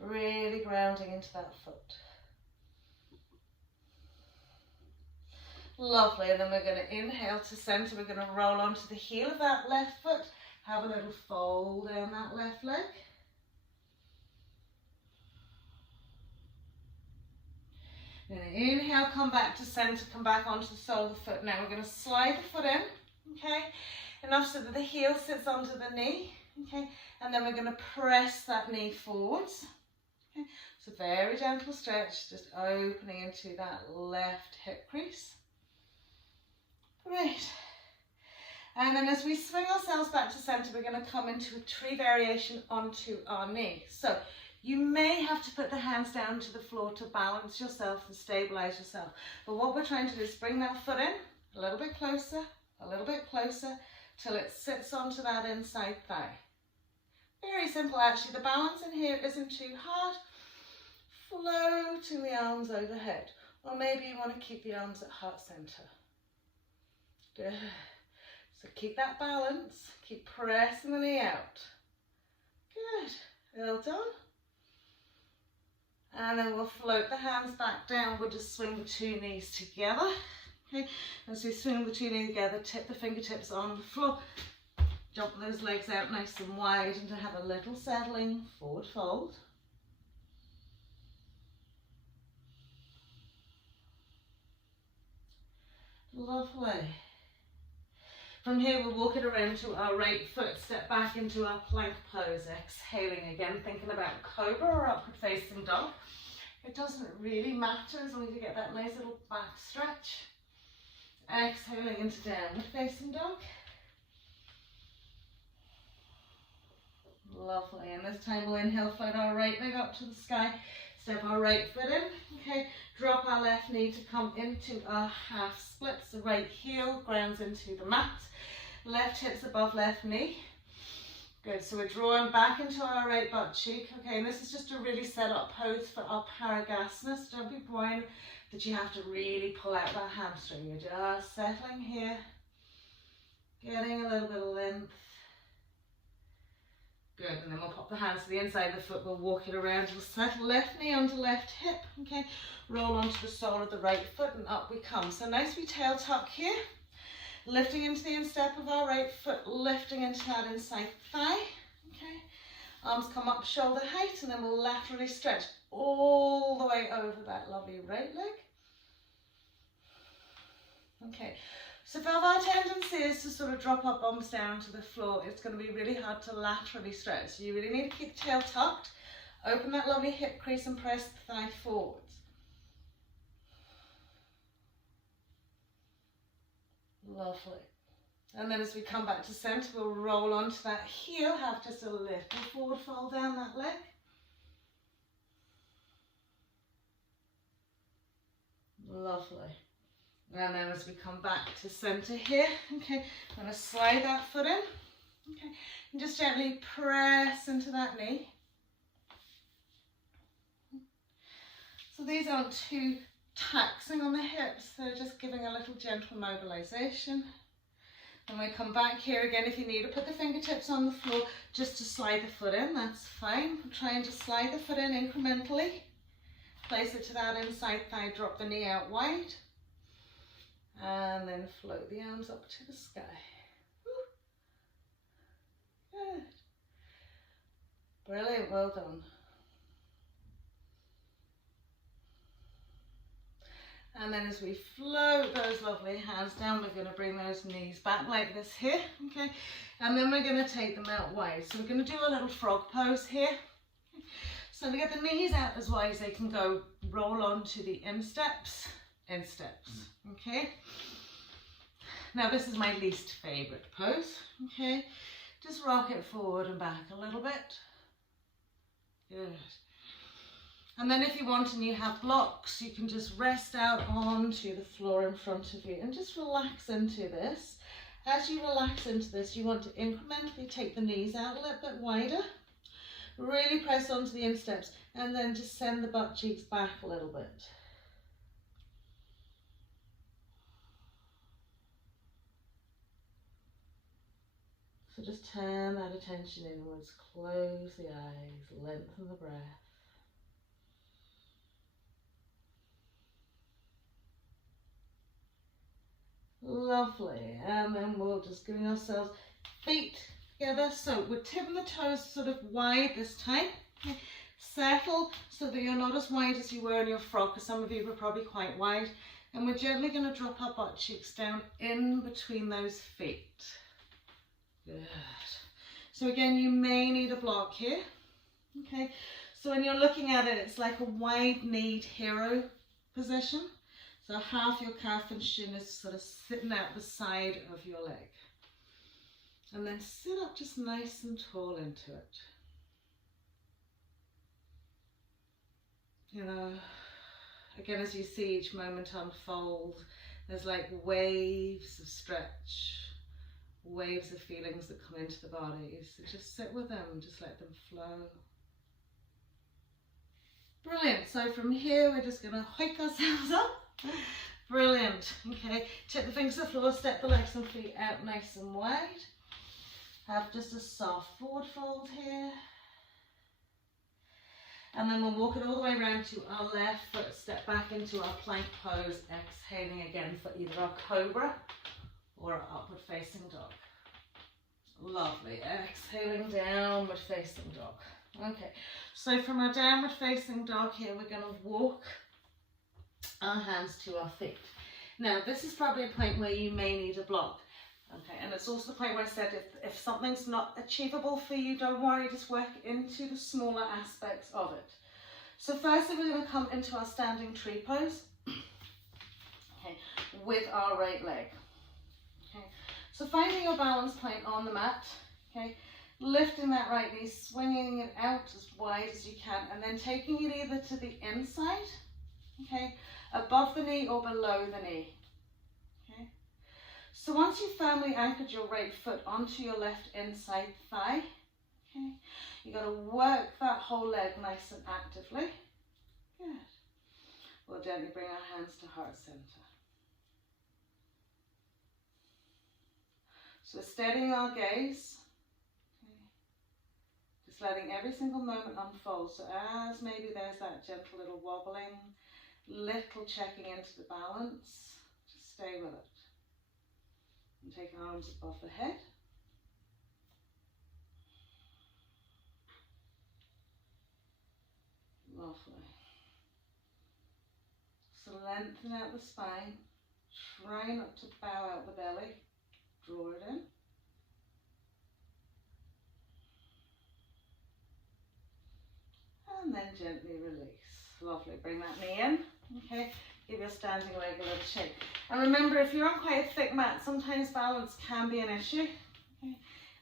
Really grounding into that foot. Lovely. And then we're going to inhale to center. We're going to roll onto the heel of that left foot. Have a little fold down that left leg. We're going to inhale, come back to center, come back onto the sole of the foot. Now we're going to slide the foot in, okay? Enough so that the heel sits onto the knee, okay? And then we're going to press that knee forwards, okay? So very gentle stretch, just opening into that left hip crease. Great. And then as we swing ourselves back to center, we're going to come into a tree variation onto our knee. So you may have to put the hands down to the floor to balance yourself and stabilize yourself. But what we're trying to do is bring that foot in a little bit closer, till it sits onto that inside thigh. Very simple actually. The balance in here isn't too hard. Floating the arms overhead. Or maybe you want to keep the arms at heart center. Good. So keep that balance. Keep pressing the knee out. Good. Well done. And then we'll float the hands back down. We'll just swing the two knees together. Okay, as we swing the two knees together, tip the fingertips on the floor. Jump those legs out nice and wide and to have a little settling forward fold. Lovely. From here we'll walk it around to our right foot, step back into our plank pose, exhaling again, thinking about cobra or upward facing dog. It doesn't really matter as long as you get that nice little back stretch. Exhaling into downward facing dog. Lovely, and this time we'll inhale, float our right leg up to the sky, step our right foot in, okay, drop our left knee to come into our half splits, the right heel grounds into the mat, left hip's above left knee. Good, so we're drawing back into our right butt cheek, okay, and this is just a really set up pose for our Paragasana, so don't be worrying that you have to really pull out that hamstring, you're just settling here, getting a little bit of length. Good, and then we'll pop the hands to the inside of the foot, we'll walk it around, we'll settle left knee onto left hip, okay, roll onto the sole of the right foot and up we come. So nice wee tail tuck here, lifting into the instep of our right foot, lifting into that inside thigh, okay, arms come up shoulder height and then we'll laterally stretch all the way over that lovely right leg. Okay. So if our tendency is to sort of drop our bums down to the floor, it's going to be really hard to laterally stretch. So you really need to keep the tail tucked, open that lovely hip crease and press the thigh forwards. Lovely. And then as we come back to center, we'll roll onto that heel, have just a little forward fold down that leg. Lovely. And then as we come back to center here, okay, I'm going to slide that foot in, okay, and just gently press into that knee. So these aren't too taxing on the hips, they're just giving a little gentle mobilization. And we come back here again, if you need to put the fingertips on the floor just to slide the foot in, that's fine. I'm trying to slide the foot in incrementally, place it to that inside thigh, drop the knee out wide. And then float the arms up to the sky. Woo. Good. Brilliant, well done. And then as we float those lovely hands down, we're going to bring those knees back like this here, okay? And then we're going to take them out wide. So we're going to do a little frog pose here. So we get the knees out as wide as they can go, roll onto the insteps, okay? Now this is my least favorite pose, okay? Just rock it forward and back a little bit. Good. And then if you want and you have blocks, you can just rest out onto the floor in front of you and just relax into this. As you relax into this, you want to incrementally take the knees out a little bit wider. Really press onto the insteps and then just send the butt cheeks back a little bit. So just turn that attention inwards, close the eyes, lengthen the breath. Lovely, and then we'll just give ourselves feet together. So we're tipping the toes sort of wide this time. Okay. Settle so that you're not as wide as you were in your frog, because some of you were probably quite wide. And we're gently going to drop our butt cheeks down in between those feet. Good. So again, you may need a block here. Okay. So when you're looking at it, it's like a wide-kneed hero position. So half your calf and shin is sort of sitting out the side of your leg. And then sit up just nice and tall into it. You know, again, as you see each moment unfold, there's like waves of stretch, waves of feelings that come into the body. So just sit with them, just let them flow. Brilliant. So from here, we're just going to hike ourselves up. Brilliant. Okay, tip the fingers to the floor, step the legs and feet out nice and wide. Have just a soft forward fold here. And then we'll walk it all the way around to our left foot, step back into our plank pose, exhaling again for either our cobra or our upward facing dog. Lovely. Exhaling, downward facing dog. Okay, so from our downward facing dog here, we're going to walk our hands to our feet. Now, this is probably a point where you may need a block. Okay, and it's also the point where I said if something's not achievable for you, don't worry, just work into the smaller aspects of it. So firstly, we're going to come into our standing tree pose, okay, with our right leg. Okay, so finding your balance point on the mat, okay, lifting that right knee, swinging it out as wide as you can, and then taking it either to the inside, okay, above the knee or below the knee. Okay. So once you've firmly anchored your right foot onto your left inside thigh, okay, you got to work that whole leg nice and actively. Good. We'll gently bring our hands to heart center. So we're steadying our gaze. Okay. Just letting every single moment unfold. So as maybe there's that gentle little wobbling, little checking into the balance, just stay with it. And take arms above the head. Lovely. So lengthen out the spine. Try not to bow out the belly. Draw it in. And then gently release. Lovely. Bring that knee in. Okay. Give your standing leg a little shake. And remember, if you're on quite a thick mat, sometimes balance can be an issue. Okay.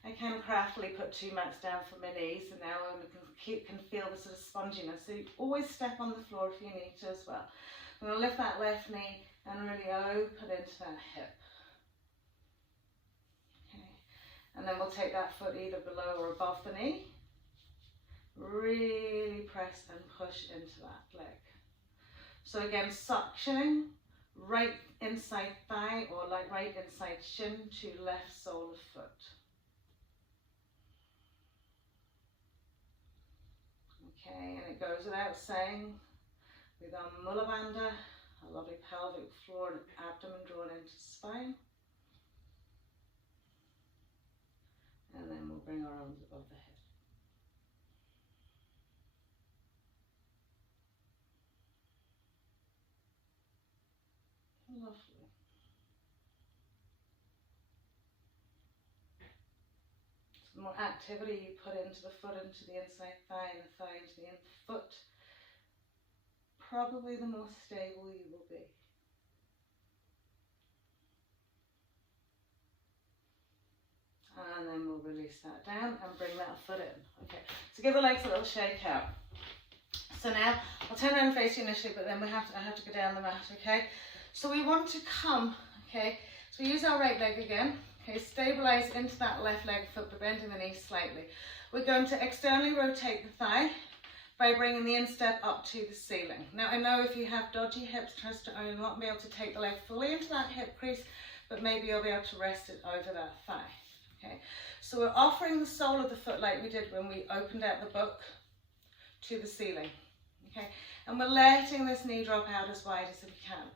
I can craftily put 2 mats down for my knees, and now I can feel the sort of sponginess. So you always step on the floor if you need to as well. I'm going to lift that left knee and really open into that hip. Okay. And then we'll take that foot either below or above the knee. Really press and push into that leg. So again, suctioning right inside thigh or like right inside shin to left sole of foot. Okay, and it goes without saying, with our Mula Bandha, a lovely pelvic floor and abdomen drawn into spine. And then we'll bring our arms above the head. Lovely. So the more activity you put into the foot, into the inside thigh, and the thigh into the foot, probably the more stable you will be. And then we'll release that down and bring that foot in. Okay, so give the legs a little shake out. So now, I'll turn around and face you initially, but then I have to go down the mat, okay? So we want to come, okay, so we use our right leg again, okay, stabilize into that left leg foot, but bending the knees slightly. we're going to externally rotate the thigh by bringing the instep up to the ceiling. Now I know if you have dodgy hips, trust me, you'll not be able to take the leg fully into that hip crease, but maybe you'll be able to rest it over that thigh. Okay, so we're offering the sole of the foot like we did when we opened out the book to the ceiling. Okay, and we're letting this knee drop out as wide as we can.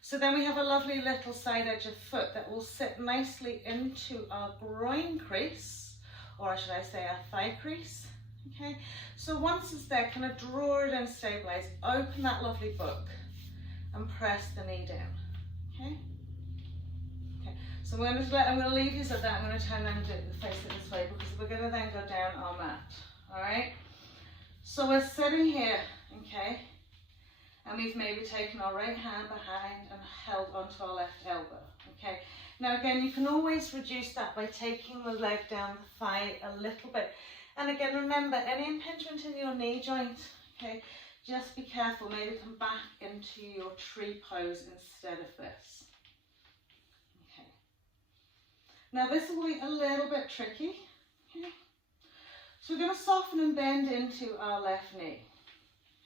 So then we have a lovely little side edge of foot that will sit nicely into our groin crease, or should I say our thigh crease. Okay, so once it's there, kind of draw it and stabilize, open that lovely book and press the knee down. Okay, okay. So I'm going to leave you at that. I'm going to turn and face it this way because we're going to then go down our mat. All right, so we're sitting here, okay, and we've maybe taken our right hand behind and held onto our left elbow. Okay, now again, you can always reduce that by taking the leg down the thigh a little bit. And again, remember, any impingement in your knee joint, okay, just be careful, maybe come back into your tree pose instead of this. Okay. Now this will be a little bit tricky, okay. So we're going to soften and bend into our left knee.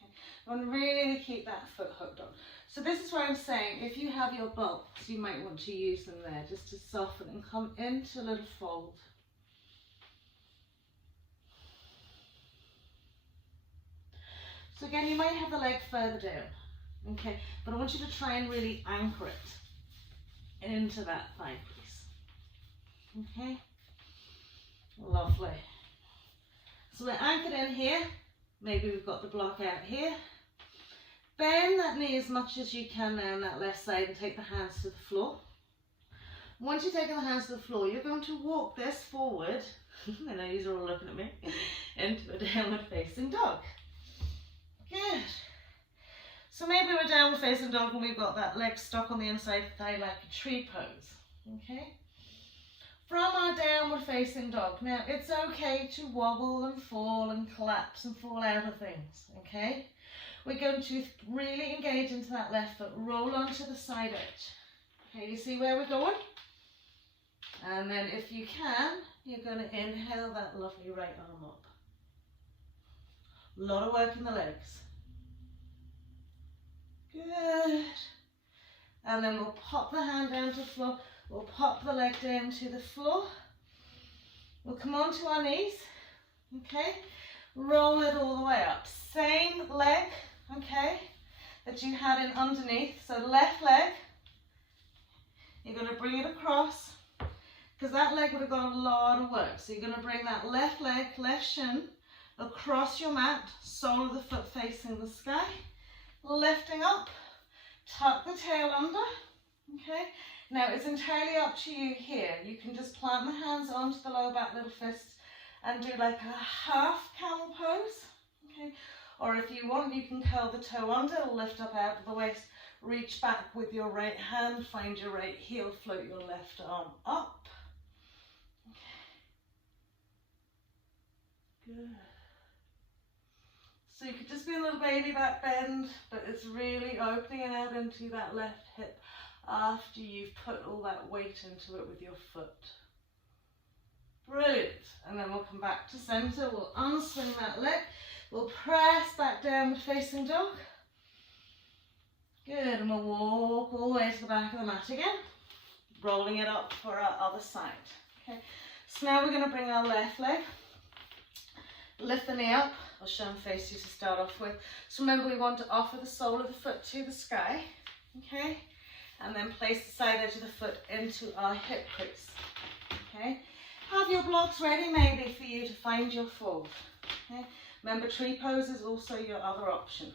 Okay. We want to really keep that foot hooked on. So this is why I'm saying, if you have your blocks, you might want to use them there just to soften and come into a little fold. So again, you might have the leg further down, okay, but I want you to try and really anchor it into that thigh crease, okay, lovely. So we're anchored in here, maybe we've got the block out here, bend that knee as much as you can now on that left side and take the hands to the floor. Once you've taken the hands to the floor, you're going to walk this forward, I know you're all looking at me, into a downward facing dog. Good. So maybe we're downward facing dog and we've got that leg stuck on the inside thigh like a tree pose. Okay. From our downward facing dog, now it's okay to wobble and fall and collapse and fall out of things. Okay. We're going to really engage into that left foot, roll onto the side edge. Okay, you see where we're going? And then if you can, you're going to inhale that lovely right arm up. A lot of work in the legs. Good. And then we'll pop the hand down to the floor. We'll pop the leg down to the floor. We'll come onto our knees. Okay. Roll it all the way up. Same leg, okay, that you had in underneath. So left leg. You're going to bring it across because that leg would have got a lot of work. So you're going to bring that left leg, left shin, across your mat, sole of the foot facing the sky, lifting up, tuck the tail under, okay? Now it's entirely up to you here. You can just plant the hands onto the lower back, little fists, and do like a half camel pose, okay? Or if you want, you can curl the toe under, lift up out of the waist, reach back with your right hand, find your right heel, float your left arm up. Okay. Good. So you could just be a little baby back bend, but it's really opening it out into that left hip after you've put all that weight into it with your foot. Brilliant. And then we'll come back to center. We'll unswing that leg. We'll press back downward facing dog. Good. And we'll walk all the way to the back of the mat again, rolling it up for our other side. Okay. So now we're going to bring our left leg. Lift the knee up. I'll show and face you to start off with. So remember, we want to offer the sole of the foot to the sky, okay? And then place the side edge of the foot into our hip crease, okay? Have your blocks ready maybe for you to find your fold, okay? Remember, tree pose is also your other option.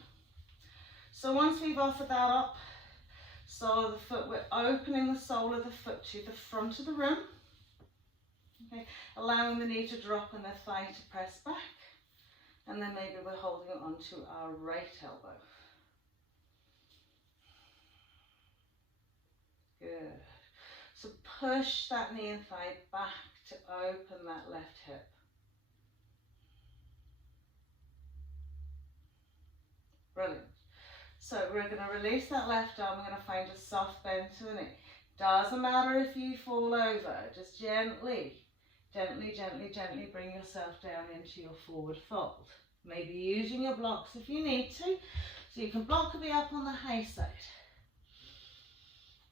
So once we've offered that up, sole of the foot, we're opening the sole of the foot to the front of the room, okay? Allowing the knee to drop and the thigh to press back. And then maybe we're holding it onto our right elbow. Good. So push that knee and thigh back to open that left hip. Brilliant. So we're going to release that left arm. We're going to find a soft bend to the knee. Doesn't matter if you fall over. Just gently Gently, gently, gently bring yourself down into your forward fold. Maybe using your blocks if you need to. So you can block the up on the high side.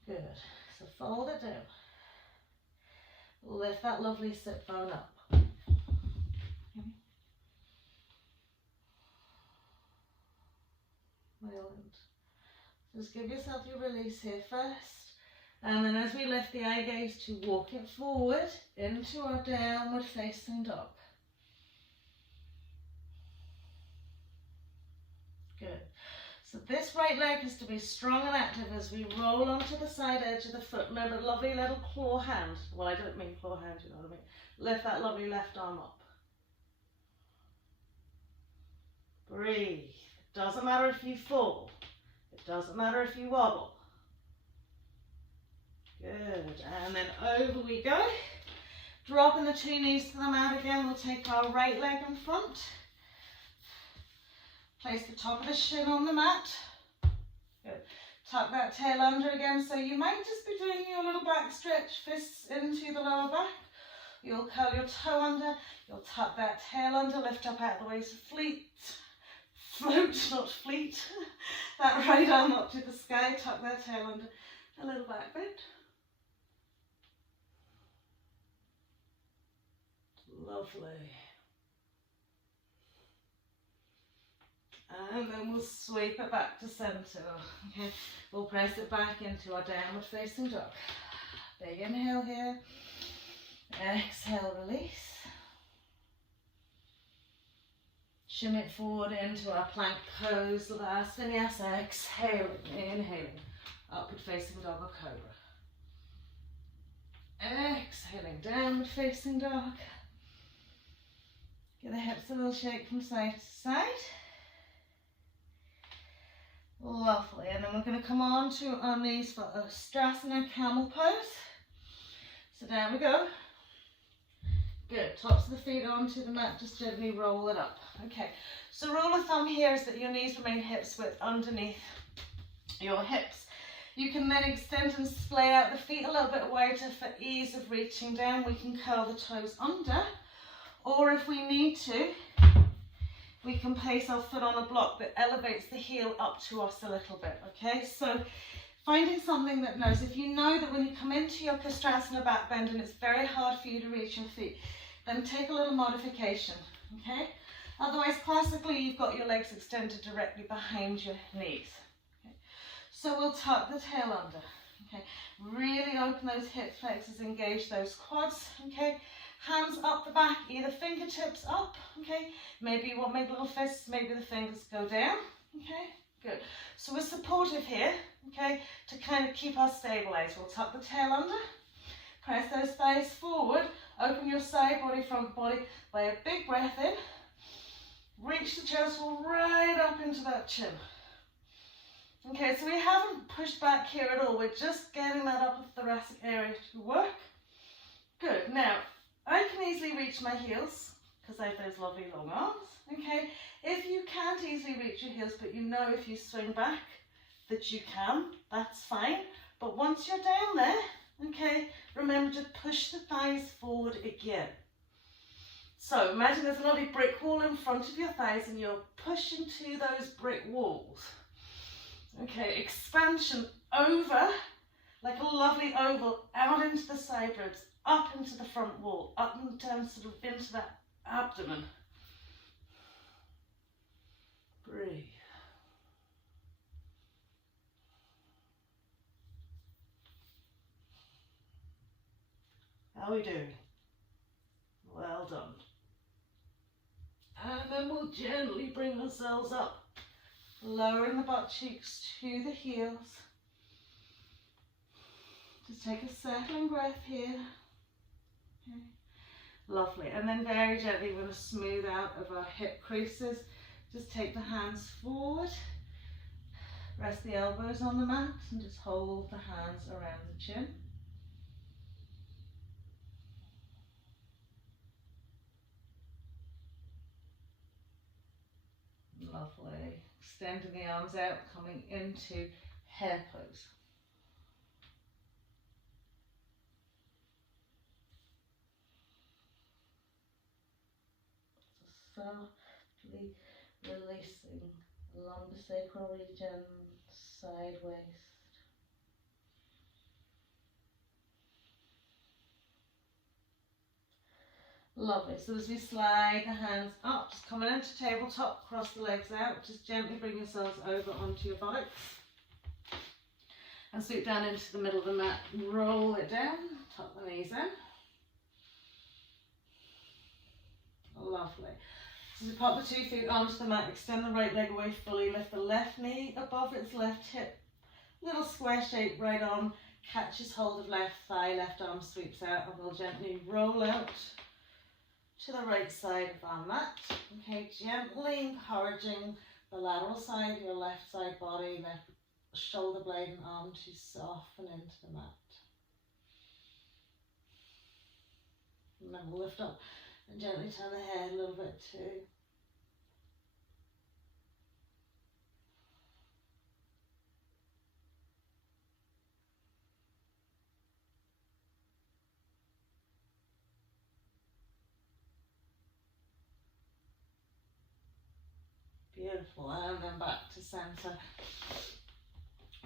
Good. So fold it down. Lift that lovely sit bone up. Brilliant. Just give yourself your release here first. And then as we lift the eye gaze to walk it forward into our downward facing dog. Good. So this right leg is to be strong and active as we roll onto the side edge of the foot. Remember, lovely little claw hand. Well, I don't mean claw hand, you know what I mean. Lift that lovely left arm up. Breathe. It doesn't matter if you fall. It doesn't matter if you wobble. Good. And then over we go. Dropping the two knees to the mat again. We'll take our right leg in front. Place the top of the shin on the mat. Good. Tuck that tail under again. So you might just be doing your little back stretch, fists into the lower back. You'll curl your toe under. You'll tuck that tail under, lift up out of the way. So float, not fleet. That right arm up to the sky. Tuck that tail under. A little back bend. Lovely. And then we'll sweep it back to center. Okay, we'll press it back into our downward facing dog. Big inhale here. Exhale, release. Shim it forward into our plank pose. Last vinyasa. Exhale, inhaling. Upward facing dog or cobra. Exhaling, downward facing dog. Give the hips a little shake from side to side. Lovely. And then we're going to come on to our knees for a Vriksasana camel pose. So down we go. Good. Tops of the feet onto the mat. Just gently roll it up. Okay. So rule of thumb here is that your knees remain hips width underneath your hips. You can then extend and splay out the feet a little bit wider for ease of reaching down. We can curl the toes under. Or if we need to, we can place our foot on a block that elevates the heel up to us a little bit, okay? So finding something that knows, if you know that when you come into your Vriksasana back bend and it's very hard for you to reach your feet, then take a little modification, okay? Otherwise, classically, you've got your legs extended directly behind your knees. Okay? So we'll tuck the tail under, okay? Really open those hip flexors, engage those quads, okay? Hands up the back, either fingertips up, okay? Maybe you want to make little fists, maybe the fingers go down, okay? Good. So we're supportive here, okay, to kind of keep us stabilized. We'll tuck the tail under, press those thighs forward, open your side body, front body by a big breath in. Reach the chest right up into that chin. Okay, so we haven't pushed back here at all. We're just getting that upper thoracic area to work. Good. Now, I can easily reach my heels because I have those lovely long arms, okay? If you can't easily reach your heels, but you know if you swing back that you can, that's fine. But once you're down there, okay, remember to push the thighs forward again. So imagine there's a lovely brick wall in front of your thighs and you're pushing to those brick walls. Okay, expansion over, like a lovely oval, out into the side ribs, up into the front wall, up and down sort of into that abdomen. Breathe. How are we doing? Well done. And then we'll gently bring ourselves up, lowering the butt cheeks to the heels. Just take a settling breath here. Okay. Lovely. And then very gently we're going to smooth out of our hip creases. Just take the hands forward. Rest the elbows on the mat and just hold the hands around the chin. Lovely. Extending the arms out, coming into hare pose. softly releasing lumbosacral region, side waist. Lovely. So as we slide the hands up, just coming into tabletop, cross the legs out, just gently bring yourselves over onto your buttocks. And sweep down into the middle of the mat, roll it down, tuck the knees in. Lovely. So as you pop the 2 feet onto the mat, extend the right leg away fully, lift the left knee above its left hip. Little square shape, right arm catches hold of left thigh, left arm sweeps out, and we'll gently roll out to the right side of our mat. Okay, gently encouraging the lateral side, your left side body, left shoulder blade and arm to soften into the mat. And then we'll lift up and gently turn the head a little bit too. Beautiful, and then back to center.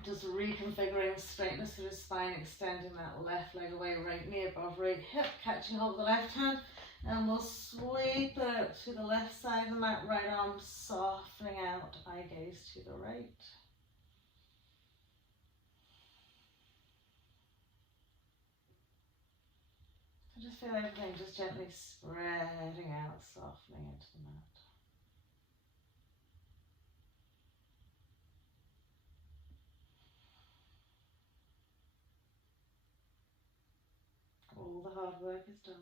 Just reconfiguring straightness through the spine, extending that left leg away, right knee above right hip, catching hold of the left hand, and we'll sweep it to the left side of the mat, right arm softening out, eye gaze to the right. So just feel everything just gently spreading out, softening into the mat. All the hard work is done.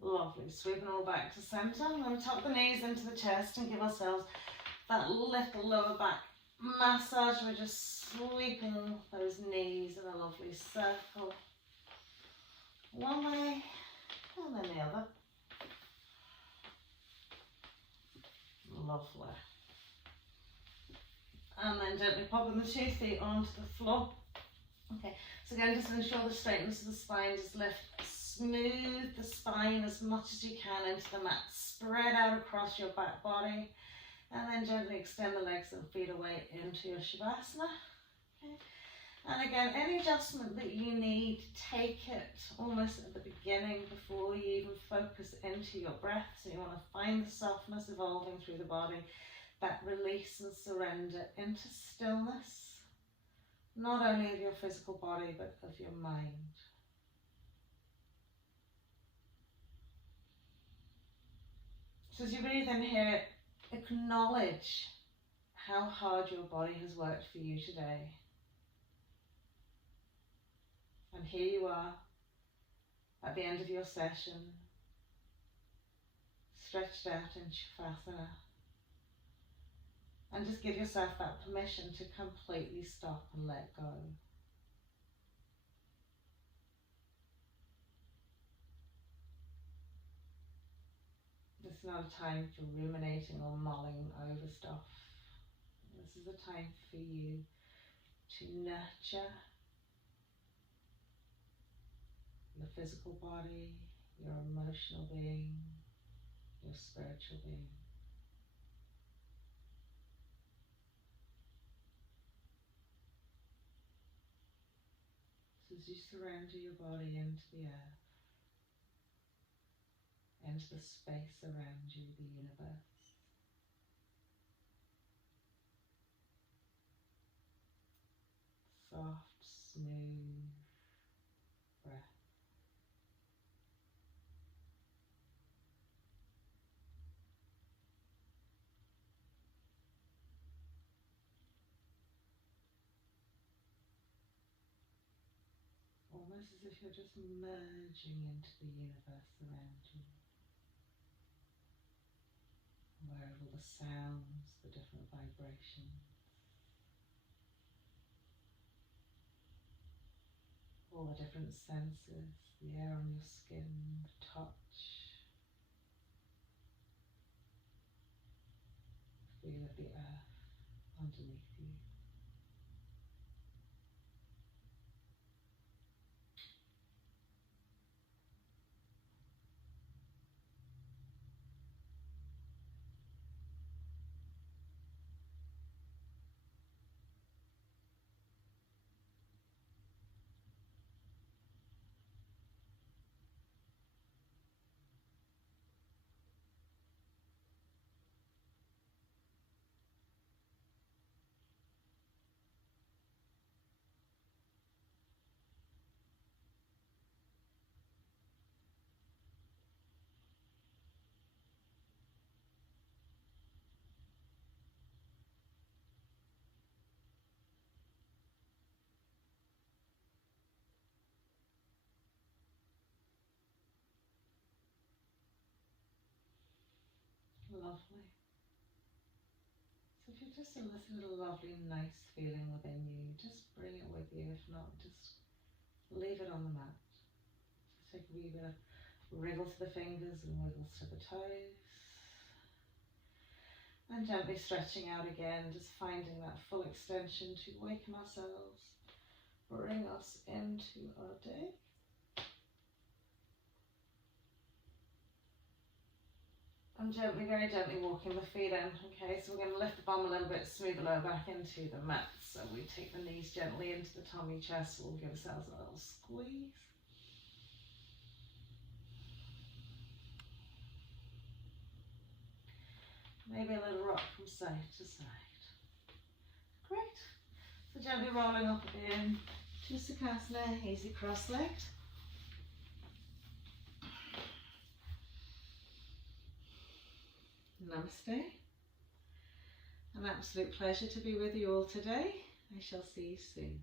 Lovely. Sweeping all back to center. I'm going to tuck the knees into the chest and give ourselves that little lower back massage. We're just sweeping those knees in a lovely circle. One way and then the other. Lovely. And then gently popping the 2 feet onto the floor. Okay, so again, just ensure the straightness of the spine. Just lift, smooth the spine as much as you can into the mat. Spread out across your back body. And then gently extend the legs and feet away into your Shavasana. Okay. And again, any adjustment that you need, take it almost at the beginning before you even focus into your breath. So you want to find the softness evolving through the body, that release and surrender into stillness, not only of your physical body, but of your mind. So as you breathe in here, acknowledge how hard your body has worked for you today. And here you are at the end of your session, stretched out in Shavasana. And just give yourself that permission to completely stop and let go. This is not a time for ruminating or mulling over stuff. This is a time for you to nurture your physical body, your emotional being, your spiritual being. So as you surrender your body into the earth, into the space around you, the universe, soft, smooth breath. Almost as if you're just merging into the universe around you, where all the sounds, the different vibrations, all the different senses, the air on your skin, the touch, the feel of the earth underneath you. Lovely. So if you're just in this little lovely, nice feeling within you, just bring it with you. If not, just leave it on the mat. Just take a wee bit of wriggle to the fingers and wiggles to the toes. And gently stretching out again, just finding that full extension to waken ourselves, bring us into our day. And gently, very gently walking the feet in. Okay, so we're going to lift the bum a little bit, smooth the lower back into the mat. So we take the knees gently into the tummy, chest. We'll give ourselves a little squeeze. Maybe a little rock from side to side. Great. So gently rolling up again to Vriksasana, easy cross-legged. Namaste. An absolute pleasure to be with you all today. I shall see you soon.